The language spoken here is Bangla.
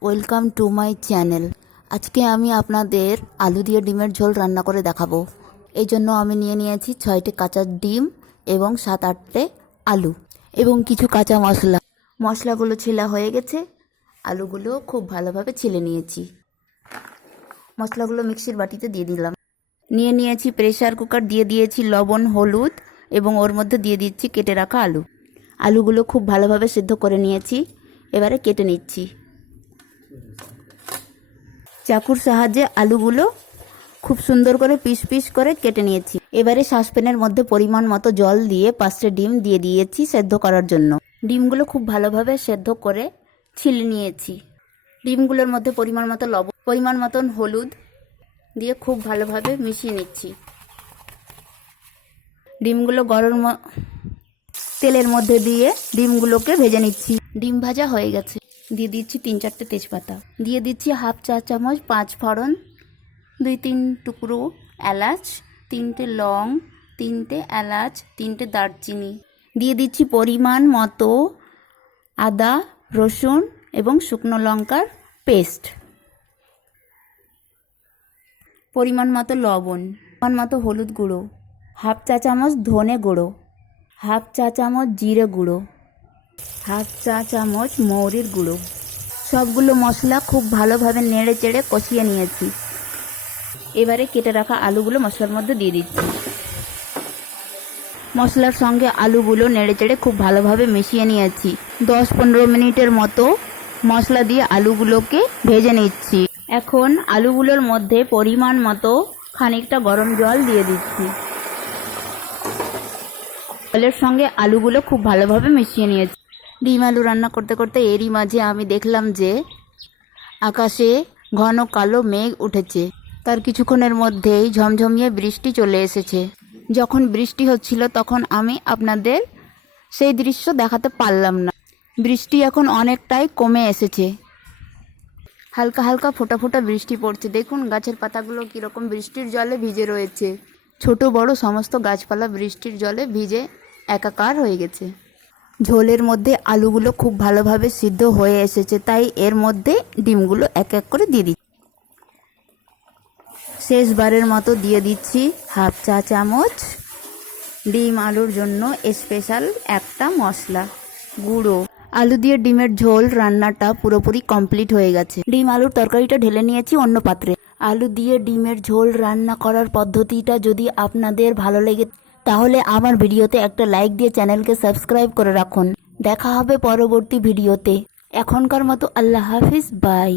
Welcome to my channel. আজকে আমি আপনাদের আলু দিয়ে ডিমের ঝোল রান্না করে দেখাবো। এই জন্য আমি নিয়ে নিয়েছি 6টি কাঁচা ডিম এবং 7-8টে আলু এবং কিছু কাঁচা মশলা। মশলাগুলো ছিলা হয়ে গেছে, আলুগুলো খুব ভালোভাবে ছিলে নিয়েছি। মশলাগুলো মিক্সির বাটিতে দিয়ে দিলাম। নিয়ে নিয়েছি প্রেসার কুকার, দিয়ে দিয়েছি লবণ, হলুদ এবং ওর মধ্যে দিয়ে দিচ্ছি কেটে রাখা আলু। আলুগুলো খুব ভালোভাবে সিদ্ধ করে নিয়েছি, এবারে কেটে নিচ্ছি। চাকুর সাহায্যে আলুগুলো খুব সুন্দর করে পিস পিস করে কেটে নিয়েছি। এবারে সসপ্যানের মধ্যে পরিমাণ মতো জল দিয়ে 5টে ডিম দিয়ে দিয়েছি সেদ্ধ করার জন্য। ডিমগুলো খুব ভালোভাবে সেদ্ধ করে ছিলে নিয়েছি। ডিমগুলোর মধ্যে পরিমাণ মতো লবণ, পরিমাণ মতন হলুদ দিয়ে খুব ভালোভাবে মিশিয়ে নিচ্ছি। ডিমগুলো গরম তেলের মধ্যে দিয়ে ডিমগুলোকে ভেজে নিচ্ছি। ডিম ভাজা হয়ে গেছে। দিয়ে দিচ্ছি 3-4টে তেজপাতা, দিয়ে দিচ্ছি হাফ চা চামচ 5 ফোড়ন, 2-3 টুকরো এলাচ, 3টে লং, 3টে এলাচ, 3টে দারচিনি। দিয়ে দিচ্ছি পরিমাণ মতো আদা, রসুন এবং শুকনো লঙ্কার পেস্ট, পরিমাণ মতো লবণ, পরিমাণ মতো হলুদ গুঁড়ো, হাফ চা চামচ ধনে গুঁড়ো, হাফ চা চামচ জিরে গুঁড়ো, হাফ চা চামচ মৌরির গুঁড়ো। সবগুলো মশলা খুব ভালোভাবে নেড়ে চেড়ে কষিয়ে নিয়েছি। এবারে কেটে রাখা আলুগুলো মশলার মধ্যে দিয়ে দিচ্ছি। মশলার সঙ্গে আলুগুলো নেড়ে চেড়ে খুব ভালোভাবে মিশিয়ে নিয়েছি। 10-15 মিনিটের মতো মশলা দিয়ে আলুগুলোকে ভেজে নিচ্ছি। এখন আলুগুলোর মধ্যে পরিমাণ মতো খানিকটা গরম জল দিয়ে দিচ্ছি। জলের সঙ্গে আলুগুলো খুব ভালোভাবে মিশিয়ে নিয়েছি। ডিম আলু রান্না করতে করতে এরই মাঝে আমি দেখলাম যে আকাশে ঘন কালো মেঘ উঠেছে। তার কিছুক্ষণের মধ্যেই ঝমঝমিয়ে বৃষ্টি চলে এসেছে। যখন বৃষ্টি হচ্ছিল তখন আমি আপনাদের সেই দৃশ্য দেখাতে পারলাম না। বৃষ্টি এখন অনেকটাই কমে এসেছে। হালকা হালকা ফোঁটা ফোঁটা বৃষ্টি পড়ছে। দেখুন গাছের পাতাগুলো কীরকম বৃষ্টির জলে ভিজে রয়েছে। ছোট বড় সমস্ত গাছপালা বৃষ্টির জলে ভিজে একাকার হয়ে গেছে। ঝোলের মধ্যে আলুগুলো খুব ভালোভাবে সিদ্ধ হয়ে এসেছে, তাই এর মধ্যে ডিমগুলো এক এক করে দিয়ে দিচ্ছি। শেষবারের মতো দিয়ে দিচ্ছি হাফ চা চামচ ডিম আলুর জন্য স্পেশাল একটা মশলা গুঁড়ো। আলু দিয়ে ডিমের ঝোল রান্নাটা পুরোপুরি কমপ্লিট হয়ে গেছে। ডিম আলুর তরকারিটা ঢেলে নিয়েছি অন্য পাত্রে। আলু দিয়ে ডিমের ঝোল রান্না করার পদ্ধতিটা যদি আপনাদের ভালো লেগে তাহলে আমার ভিডিওতে একটা লাইক দিয়ে চ্যানেলকে সাবস্ক্রাইব করে রাখুন। দেখা হবে পরবর্তী ভিডিওতে। এখনকার মতো আল্লাহ হাফিজ, বাই।